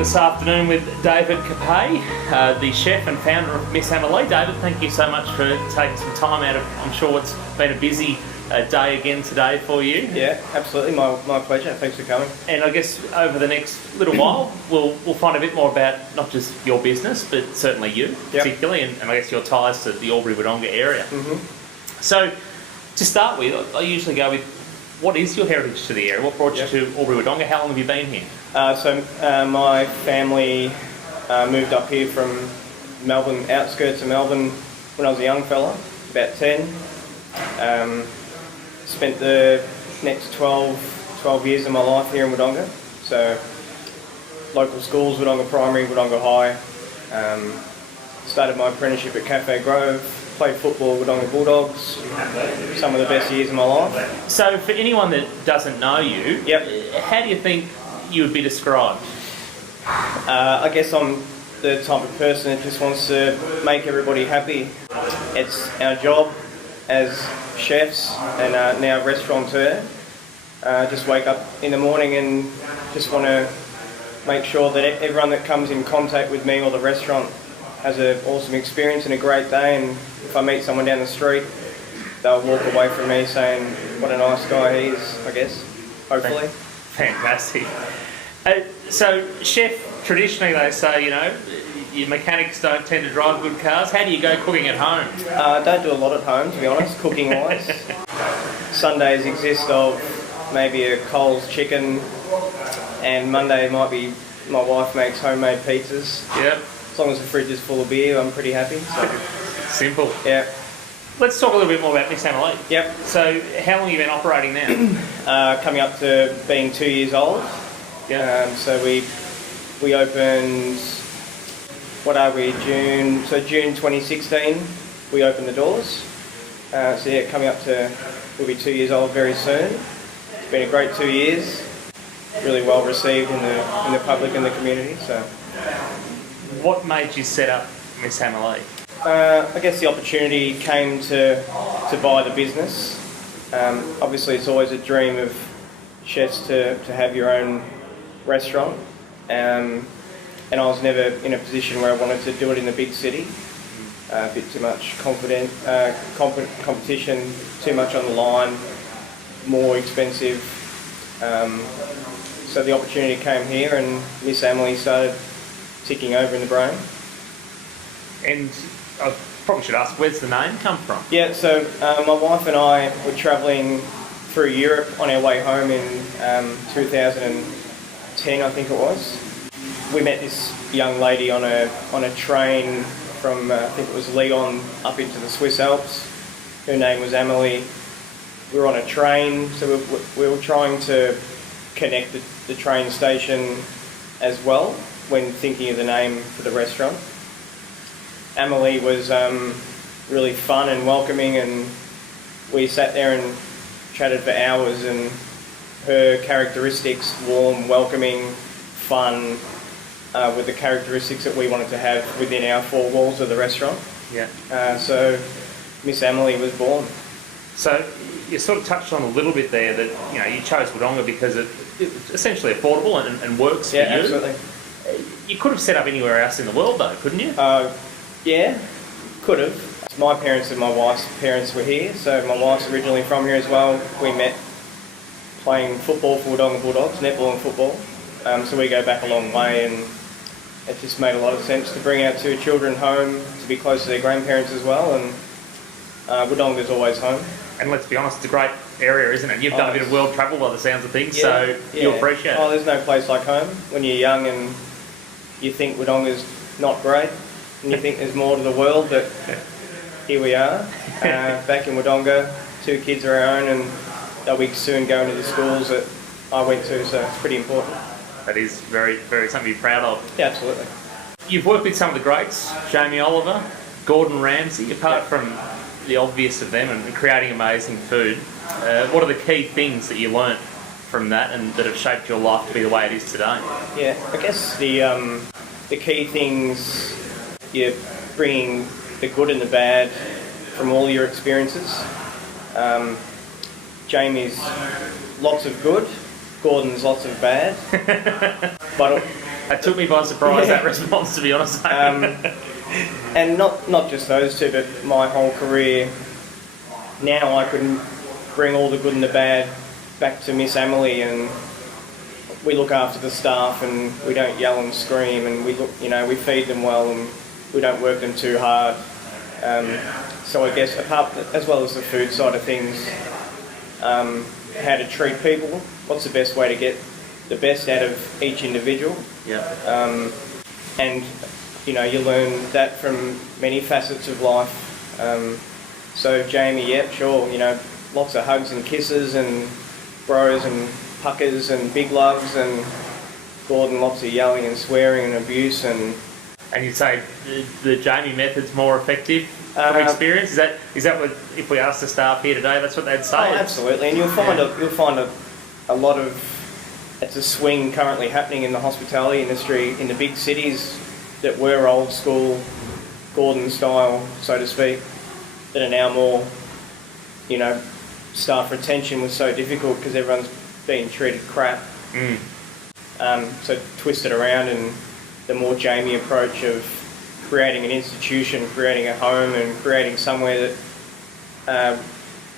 this afternoon with David Kapay, the chef and founder of Miss Amelie. David, thank you so much for taking some time out of, I'm sure it's been a busy day again today for you. Yeah, absolutely, my pleasure. Thanks for coming. And I guess over the next little while, we'll find a bit more about not just your business, but certainly you, particularly, and I guess your ties to the Albury-Wodonga area. Mm-hmm. So, to start with, I usually go with, what is your heritage to the area? What brought you to Albury-Wodonga? How long have you been here? My family moved up here from Melbourne, outskirts of Melbourne, when I was a young fella, about 10. Spent the next 12 years of my life here in Wodonga. So, local schools, Wodonga Primary, Wodonga High. Started my apprenticeship at Kapay Grove. Played football with Wodonga Bulldogs. Some of the best years of my life. So, for anyone that doesn't know you, how do you think you would be described? I guess I'm the type of person that just wants to make everybody happy. It's our job as chefs and now restaurateur. Just wake up in the morning and just want to make sure that everyone that comes in contact with me or the restaurant has an awesome experience and a great day. And if I meet someone down the street, they'll walk away from me saying, what a nice guy he is, I guess, hopefully. Fantastic. So, chef, traditionally they say, you know, your mechanics don't tend to drive good cars. How do you go cooking at home? I don't do a lot at home, to be honest, cooking-wise. Sundays exist of maybe a Coles chicken, and Monday might be my wife makes homemade pizzas. Yep. As long as the fridge is full of beer, I'm pretty happy. So. Simple. Yeah. Let's talk a little bit more about Miss Amelie. Yep. So, how long have you been operating now? Coming up to being 2 years old. Yeah. So we opened, June 2016, we opened the doors. Coming up to, we'll be 2 years old very soon. It's been a great 2 years. Really well received in the public and the community. So. What made you set up Miss Amelie? I guess the opportunity came to buy the business. Obviously, it's always a dream of chefs to have your own restaurant, and I was never in a position where I wanted to do it in a big city. A bit too much competition, too much on the line, more expensive. So the opportunity came here, and Miss Amelie started ticking over in the brain. And I probably should ask, where's the name come from? Yeah, so my wife and I were travelling through Europe on our way home in 2010, I think it was. We met this young lady on a train from, I think it was Lyon, up into the Swiss Alps. Her name was Amelie. We were on a train, so we were trying to connect the train station as well when thinking of the name for the restaurant. Amelie was really fun and welcoming, and we sat there and chatted for hours, and her characteristics, warm, welcoming, fun, were the characteristics that we wanted to have within our four walls of the restaurant. Yeah. So Miss Amelie was born. So you sort of touched on a little bit there that, you know, you chose Wodonga because it's essentially affordable and works for you. Yeah, absolutely. You could have set up anywhere else in the world though, couldn't you? Yeah, could have. My parents and my wife's parents were here, so my wife's originally from here as well. We met playing football for Wodonga Bulldogs, netball and football. So we go back a long way, and it just made a lot of sense to bring our two children home, to be close to their grandparents as well, and Wodonga's always home. And let's be honest, it's a great area, isn't it? You've done a bit of world travel by the sounds of things, so you appreciate it. Oh, there's no place like home. When you're young and you think Wodonga's not great, and you think there's more to the world, but here we are, back in Wodonga, 2 kids of our own, and they'll be soon going to the schools that I went to, so it's pretty important. That is very, very something to be proud of. Yeah, absolutely. You've worked with some of the greats, Jamie Oliver, Gordon Ramsay, apart from the obvious of them and creating amazing food. What are the key things that you learnt from that and that have shaped your life to be the way it is today? Yeah, I guess the key things, you're bringing the good and the bad from all your experiences. Jamie's lots of good, Gordon's lots of bad. But That took me by surprise, that response, to be honest. And not just those two, but my whole career. Now I can bring all the good and the bad back to Miss Amelie, and we look after the staff, and we don't yell and scream, and we feed them well, and we don't work them too hard. So I guess as well as the food side of things, how to treat people, what's the best way to get the best out of each individual. Yeah. And you learn that from many facets of life. So Jamie, yep, sure, lots of hugs and kisses and bros and puckers and big loves, and Gordon, lots of yelling and swearing and abuse. And you'd say the Jamie method's more effective from experience? Is that what, if we asked the staff here today, that's what they'd say? Oh, absolutely, and you'll find a lot of, it's a swing currently happening in the hospitality industry in the big cities that were old school Gordon style, so to speak, that are now more, staff retention was so difficult because everyone's being treated crap. So twist it around, and the more Jamie approach of creating an institution, creating a home, and creating somewhere that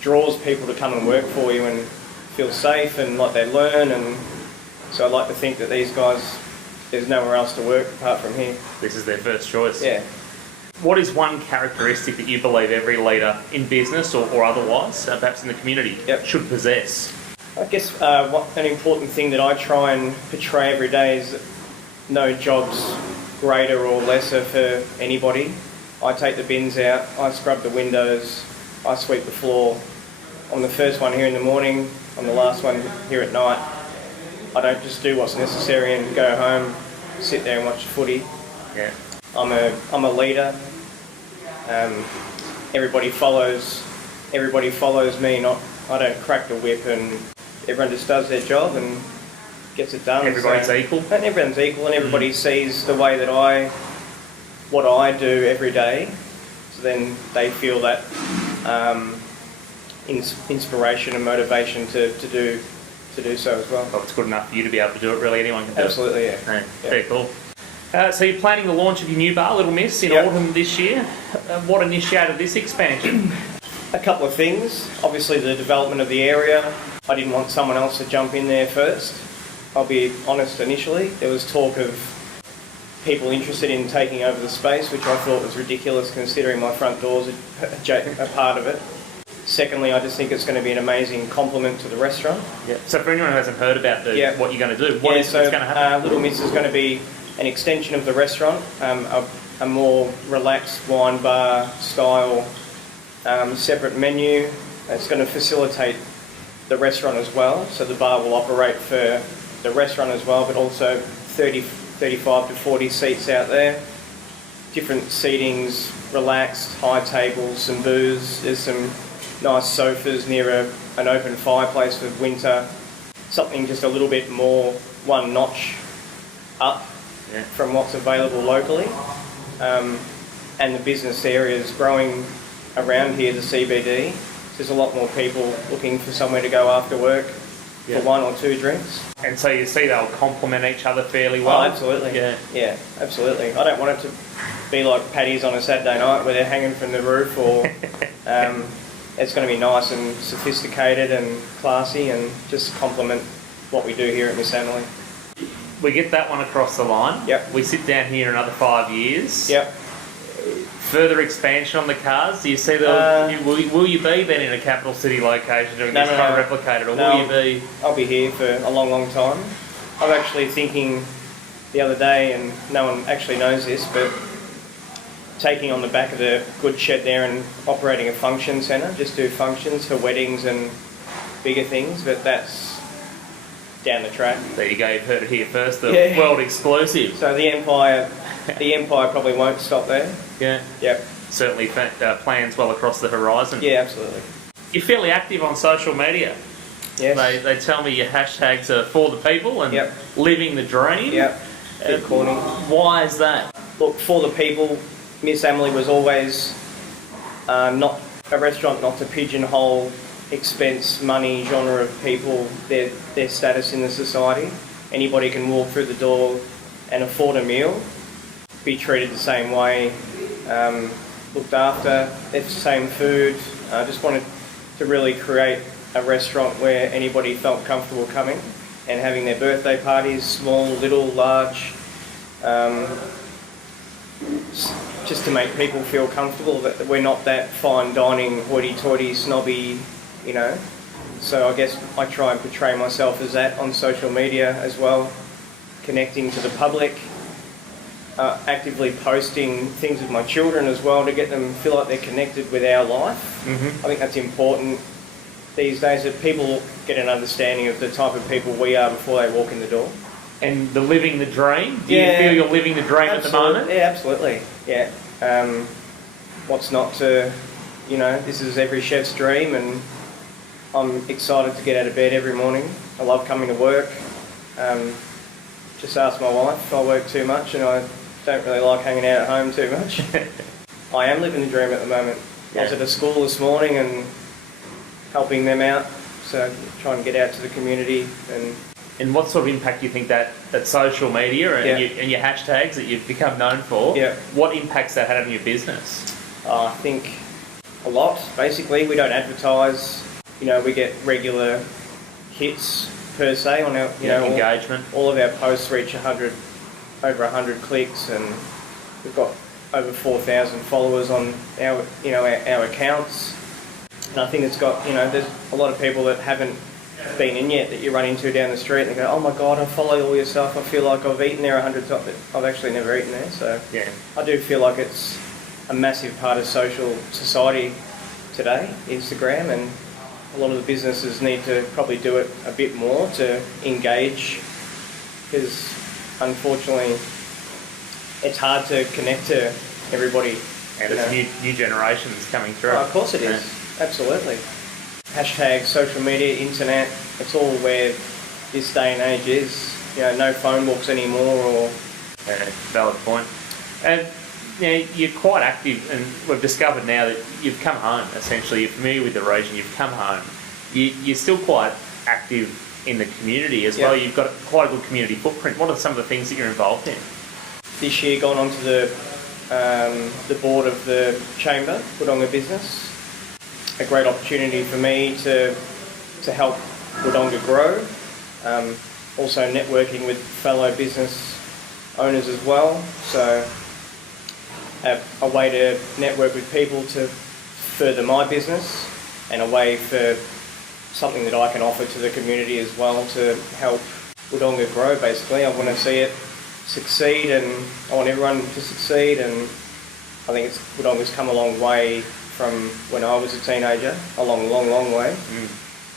draws people to come and work for you and feel safe and like they learn. And so I like to think that these guys, there's nowhere else to work apart from here. This is their first choice. Yeah. What is one characteristic that you believe every leader in business or otherwise, perhaps in the community, should possess? I guess an important thing that I try and portray every day is that no job's greater or lesser for anybody. I take the bins out, I scrub the windows, I sweep the floor. I'm the first one here in the morning, I'm the last one here at night. I don't just do what's necessary and go home, sit there and watch the footy. Yeah. I'm a leader. Everybody follows me. I don't crack the whip, and everyone just does their job and gets it done. Everybody's equal. And everyone's equal, and everybody sees the way that what I do every day. So then they feel that inspiration and motivation to do so as well. Well, it's good enough for you to be able to do it. Really, anyone can do Absolutely, it. yeah. Very cool. So you're planning the launch of your new bar, Little Miss, in autumn this year. What initiated this expansion? A couple of things. Obviously the development of the area. I didn't want someone else to jump in there first. I'll be honest, initially. There was talk of people interested in taking over the space, which I thought was ridiculous considering my front door's a part of it. Secondly, I just think it's going to be an amazing complement to the restaurant. Yeah. So for anyone who hasn't heard about what you're going to do, what's going to happen? Little Miss is going to be an extension of the restaurant, a more relaxed wine bar style, separate menu. It's going to facilitate the restaurant as well, so the bar will operate for the restaurant as well, but also 35 to 40 seats out there. Different seatings, relaxed, high tables, some booze. There's some nice sofas near an open fireplace for winter. Something just a little bit more one notch up from what's available locally. And the business area is growing around here, the CBD. There's a lot more people looking for somewhere to go after work for one or two drinks. And so you see they'll complement each other fairly well? Oh, absolutely. Yeah, absolutely. I don't want it to be like patties on a Saturday night where they're hanging from the roof, or it's going to be nice and sophisticated and classy and just complement what we do here at Miss Amelie. We get that one across the line. Yep. We sit down here another 5 years. Yep. Further expansion on the cards? Do you see will you be then in a capital city location doing this kind of replicated, or will you be? I'll be here for a long, long time. I was actually thinking the other day, and no one actually knows this, but taking on the back of the good shed there and operating a function centre, just do functions for weddings and bigger things, but that's down the track. There you go, you've heard it here first, the world exclusive. So the Empire probably won't stop there. Yeah. Yep. Certainly plans well across the horizon. Yeah, absolutely. You're fairly active on social media. Yes. They tell me your hashtags are for the people and living the dream. Yep. Bit corny. Why is that? Look, for the people, Miss Amelie was always not a restaurant, not to pigeonhole expense, money, genre of people, their status in the society. Anybody can walk through the door, and afford a meal, be treated the same way, looked after, it's the same food. I just wanted to really create a restaurant where anybody felt comfortable coming and having their birthday parties, small, little, large, just to make people feel comfortable that we're not that fine dining, hoity-toity, snobby, you know. So I guess I try and portray myself as that on social media as well, connecting to the public, actively posting things with my children as well to get them feel like they're connected with our life. I think that's important these days, that people get an understanding of the type of people we are before they walk in the door. And the living the dream? Do you feel you're living the dream at the moment? Yeah, absolutely. Yeah. What's not to, you know, this is every chef's dream, and I'm excited to get out of bed every morning. I love coming to work. Just ask my wife. I work too much and I don't really like hanging out at home too much. I am living the dream at the moment. I was at a school this morning and helping them out, so try and get out to the community. And what sort of impact do you think that social media and your hashtags that you've become known for, what impacts that had on your business? I think a lot. Basically, we don't advertise. You know, we get regular hits per se on our engagement. All of our posts reach over 100 clicks, and we've got over 4,000 followers on our accounts. And I think it's got, there's a lot of people that haven't been in yet that you run into down the street and they go, oh my God, I follow all your stuff. I feel like I've eaten there 100 times, but I've actually never eaten there. So I do feel like it's a massive part of social society today, Instagram, and a lot of the businesses need to probably do it a bit more to engage, because unfortunately it's hard to connect to everybody. And it's new generations coming through. Oh, of course it is. Absolutely. Hashtag, social media, internet, it's all where this day and age is. No phone books anymore or... Valid point. And you're quite active, and we've discovered now that you've come home, essentially. You're familiar with the region, you've come home. You're still quite active in the community as well. You've got quite a good community footprint. What are some of the things that you're involved in? This year gone onto the board of the Chamber, Wodonga Business. A great opportunity for me to help Wodonga grow. Also networking with fellow business owners as well. So a way to network with people to further my business, and a way for something that I can offer to the community as well to help Wodonga grow, basically. I want to see it succeed, and I want everyone to succeed, and I think Wodonga's come a long way from when I was a teenager, a long, long, long way.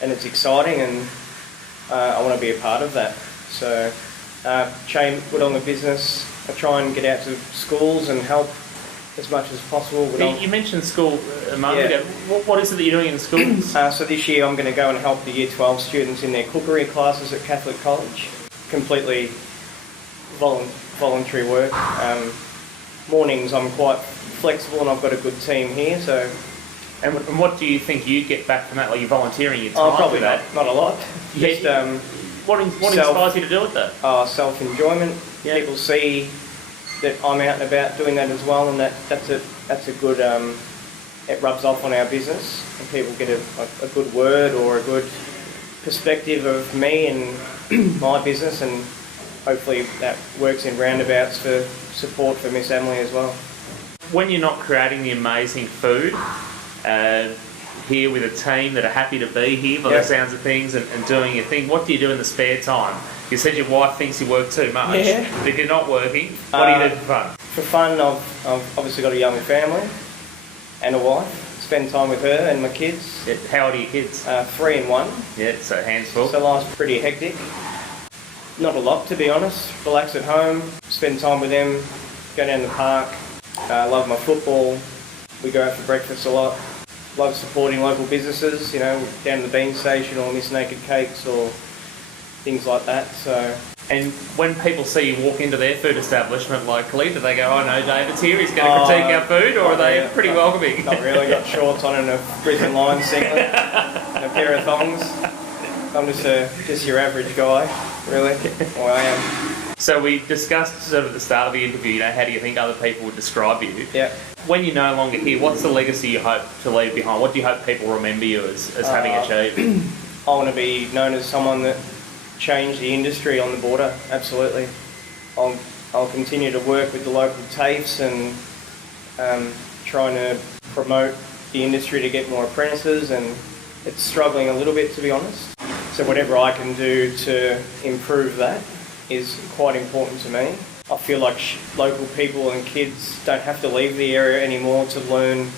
And it's exciting, and I want to be a part of that. So, Wodonga Business, I try and get out to schools and help as much as possible. You mentioned school a moment ago. What is it that you're doing in schools? So this year I'm going to go and help the Year 12 students in their cookery classes at Catholic College. Completely voluntary work. Mornings I'm quite flexible, and I've got a good team here. So, and what do you think you get back from that? Like, you're volunteering your time? Probably not a lot. Just, what inspires you to do it though? Self-enjoyment. People see that I'm out and about doing that as well, and that's a good. It rubs off on our business, and people get a good word or a good perspective of me and my business, and hopefully that works in roundabouts for support for Miss Amelie as well. When you're not creating the amazing food, here with a team that are happy to be here by the sounds of things and doing your thing, what do you do in the spare time? You said your wife thinks you work too much. But if you're not working, what do you do for fun? For fun, I've obviously got a young family and a wife. Spend time with her and my kids. How old are your kids? 3 and 1. Yeah, so hands full. So life's pretty hectic. Not a lot, to be honest. Relax at home, spend time with them, go down the park. Love my football. We go out for breakfast a lot. Love supporting local businesses, down at the Bean Station or Miss Naked Cakes or things like that. So. And when people see you walk into their food establishment locally, do they go, oh no, David's here, he's going to critique our food, or are they pretty welcoming? Not really. Got shorts on and a Brisbane Lions singlet and a pair of thongs. I'm just your average guy, really. Well, I am. So we discussed sort of at the start of the interview, you know, how do you think other people would describe you? Yeah. When you're no longer here, what's the legacy you hope to leave behind? What do you hope people remember you as having achieved? I want to be known as someone that changed the industry on the border. Absolutely. I'll continue to work with the local TAFEs and trying to promote the industry to get more apprentices, and it's struggling a little bit, to be honest. So whatever I can do to improve that is quite important to me. I feel like local people and kids don't have to leave the area anymore to learn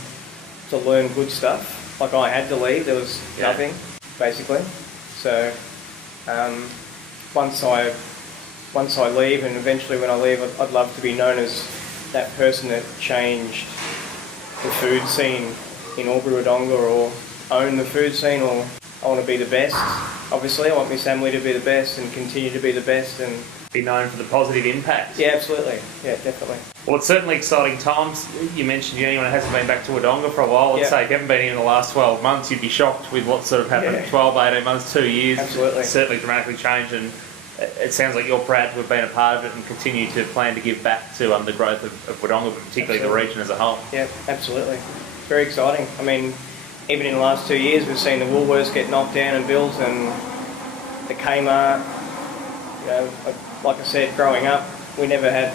good stuff. Like I had to leave, there was nothing, basically. So once I leave, and eventually when I leave, I'd love to be known as that person that changed the food scene in Albury-Wodonga, or own the food scene, or I want to be the best. Obviously, I want Miss Amelie to be the best and continue to be the best, and Be known for the positive impact. yeah, absolutely. Yeah, definitely. Well, it's certainly exciting times. You mentioned, you know, anyone who hasn't been back to Wodonga for a while, let's Yeah. say if you haven't been here in the last 12 months, you'd be shocked with what sort of happened Yeah. 12, 18 months, 2 years. Absolutely. It's certainly dramatically changed, and it sounds like you're proud to have been a part of it and continue to plan to give back to the growth of Wodonga, but particularly the region as a whole. Yeah, absolutely. Very exciting. I mean, even in the last 2 years, we've seen the Woolworths get knocked down and built, and the Kmart. You know, like I said, growing up, we never had.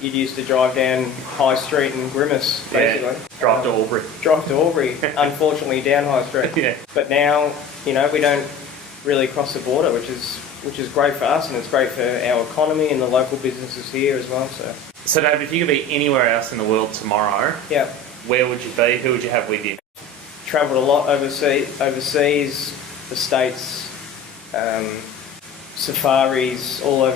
You used to drive down High Street and grimace, basically. Yeah, drive to Albury. Drive to Albury, unfortunately down High Street. Yeah. But now, you know, we don't really cross the border, which is great for us, and it's great for our economy and the local businesses here as well. So, David, if you could be anywhere else in the world tomorrow, Yeah. where would you be? Who would you have with you? Travelled a lot overseas, the States, safaris all over